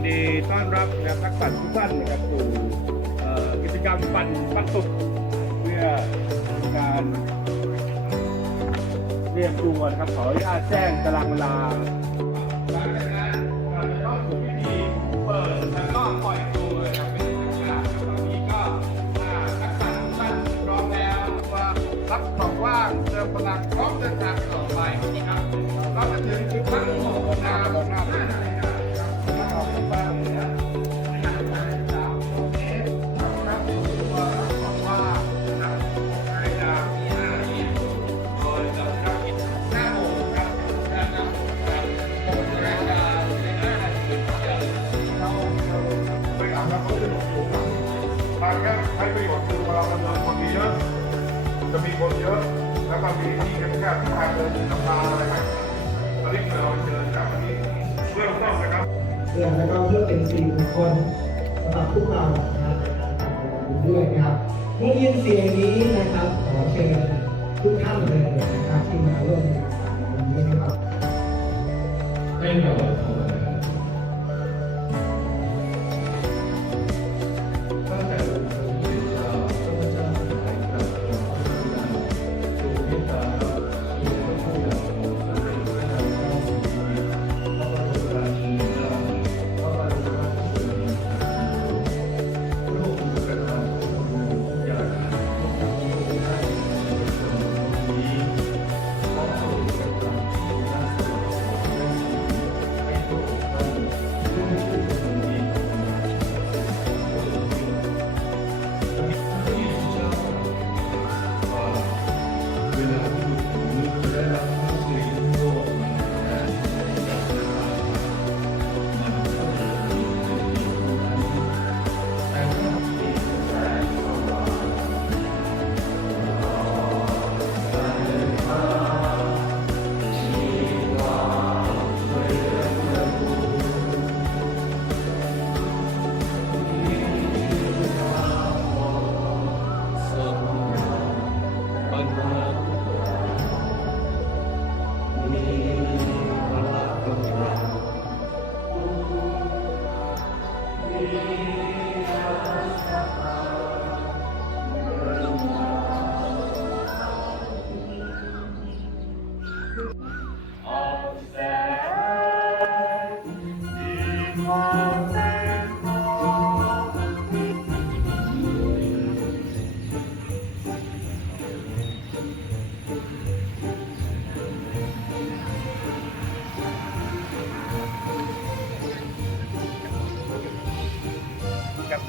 ินดีต้อนรับนะครับนักปั่นทุกท่านนะครับสู่กิจกรรมปั่นปันสุขเพื่อการเรียกตัวนะครับขออนุญาตแจ้งตารางเวลาหลังจากนั้นเราจะเข้าสู่พิธีเปิดแล้วก็ปล่อยตัวนะครับเป็นทางการตอนนี้ก็นักปั่นทุกท่านพร้อมแล้วว่ารับของว่างเติมพลังพร้อมเดินทางต่อไปนะครับเราจะถึงจุดพักของนาบนนา แล้วก็มีที่แคบๆทางเดินสะพานอะไรไหมตอนนี้เราเดินจากอันนี้เริ่มต้นนะครับเพื่องแล้วก็เพื่อเป็นสิริมงคลสำหรับพวกเรานะครับด้วยนะครับเมื่อยินเสียงนี้นะครับขอเชิญทุกท่านเลยนะครับที่มาร่วมในงานนี้นะครับให้เราภาว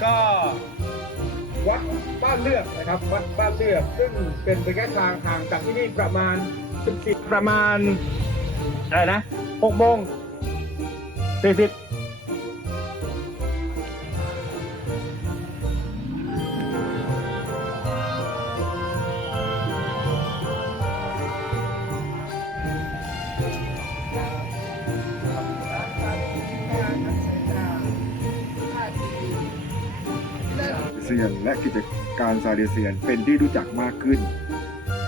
ก็วัดบ้านเลือกนะครับวัดบ้านเลือกซึ่งเป็นระยะทางห่างจากที่นี่ประมาณ14ประมาณอะไรนะ6โมง40 ซียน และกิจการซาดิเซียนเป็นที่รู้จักมากขึ้น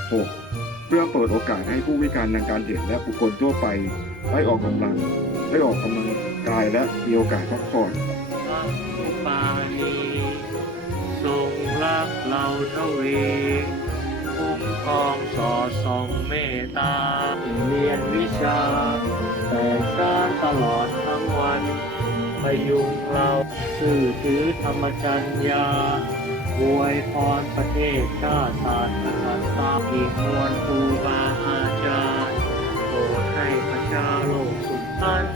6. เพื่อเปิดโอกาสให้ผู้พิการทางการเห็นและบุคคลทั่วไปได้ออกกำลัง ได้ออกกำลังกายและมีโอกาสพักผ่อนพระอุปาณีทรงรักเราทวีคุ้มครองสอดส่องเมตตาเรียนวิชาแต่สร้างตลอดทั้งวันพยุงเรา สื่อถือธรรมจัญญาอวยพรประเทศชาติศาสตร์ศาตาอีกมวลครูบาอาจารย์โปรดให้ประชาโลกสุขสันต์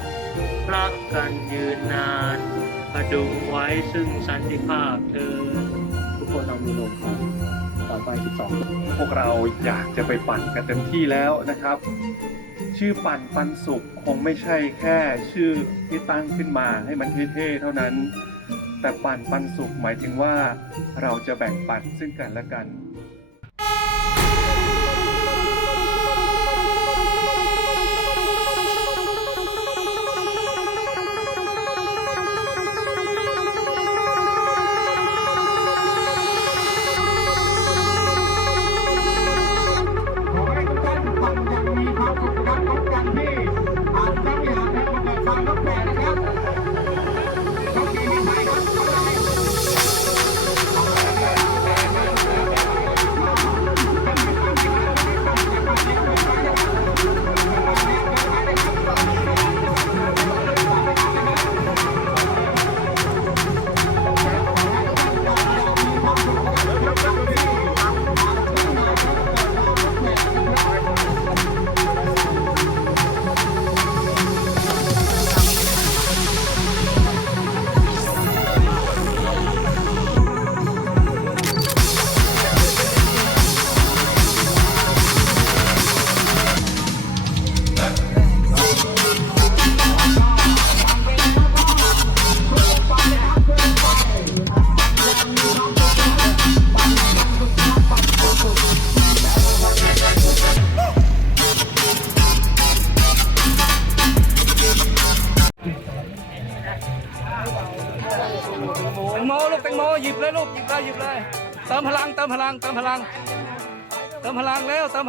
รักกันยืนนานประดุงไว้ซึ่งสันติภาพเธอ ทุกคนเอามือลงครับต่อไป12พวกเราอยากจะไปปั่นกันเต็มที่แล้วนะครับ ชื่อปั่นปันสุขคงไม่ใช่แค่ชื่อที่ตั้งขึ้นมาให้มันเท่ๆเท่านั้น แต่ปั่นปันสุขหมายถึงว่าเราจะแบ่งปันซึ่งกันและกัน ยิบเลยหยิบเลย เติมพลัง เติมพลัง เติมพลัง เติมพลังแล้ว เติม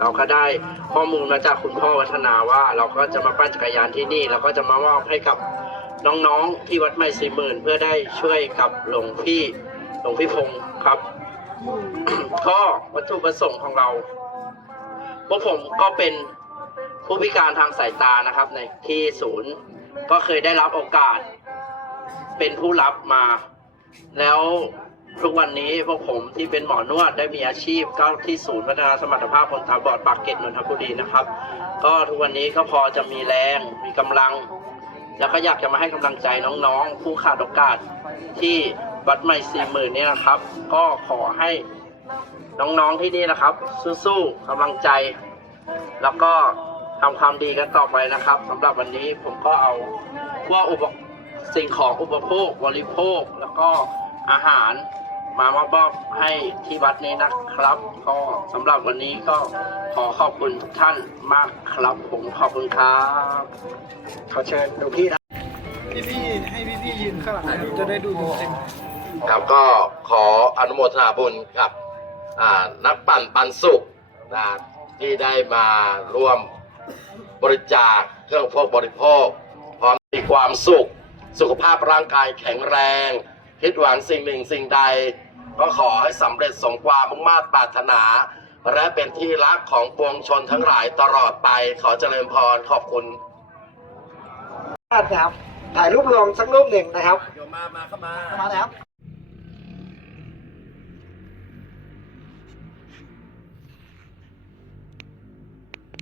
เราก็ได้ข้อมูลมาจากคุณพ่อวัฒนาว่า เราก็จะมาปั้นจักรยานที่นี่เราก็จะมามอบให้กับน้องๆที่วัดไม่สี่หมื่นเพื่อได้ช่วยกับหลวงพี่หลวงพี่พงศ์ครับก็วัตถุประสงค์ของเราพวกผมก็เป็นผู้พิการทางสายตานะครับ ในที่ศูนย์ก็เคยได้รับโอกาส เป็นผู้รับมาแล้ว ทุกวันนี้พวกผมที่เป็นหมอนวดได้มีอาชีพก็ที่ศูนย์พัฒนาสมรรถภาพคนตาบอดปากเกร็ดนนทบุรีนะครับ ก็ทุกวันนี้ก็พอจะมีแรงมีกำลัง แล้วก็อยากจะมาให้กำลังใจน้องๆ ผู้ขาดโอกาสที่วัดใหม่สี่หมื่นนี่นะครับ ก็ขอให้น้องๆที่นี่นะครับ สู้ๆกำลังใจ แล้วก็ทำความดีกันต่อไปนะครับสำหรับวันนี้ผมก็เอาพวกอุปสิ่งของอุปโภคบริโภคแล้วก็อาหาร มามอบมอบให้ที่วัดนี้นะครับ ก็สำหรับวันนี้ก็ขอขอบคุณทุกท่านมากครับผมขอบคุณครับขอเชิญพี่นะพี่พี่ใหลวงพี่นะครับก็ขออนุโมทนาบุญกับอ่านักปั่นปันสุขนะที่ได้มาร่วมบริจาคเครื่องอุปโภคบริโภค พร้อมมีความสุข สุขภาพร่างกายแข็งแรง คิดหวังสิ่งหนึ่งสิ่งใด ก็ขอให้สำเร็จสมความมุ่งมา่ปรารถนา และเป็นที่รักของปวงชนทั้งหลายตลอดไปขอเจริญพรขอบคุณนะครับถ่ายรูปรวมสักรูปหนึ่งนะครับเดี๋ยวมา มาเข้ามามาแล้ว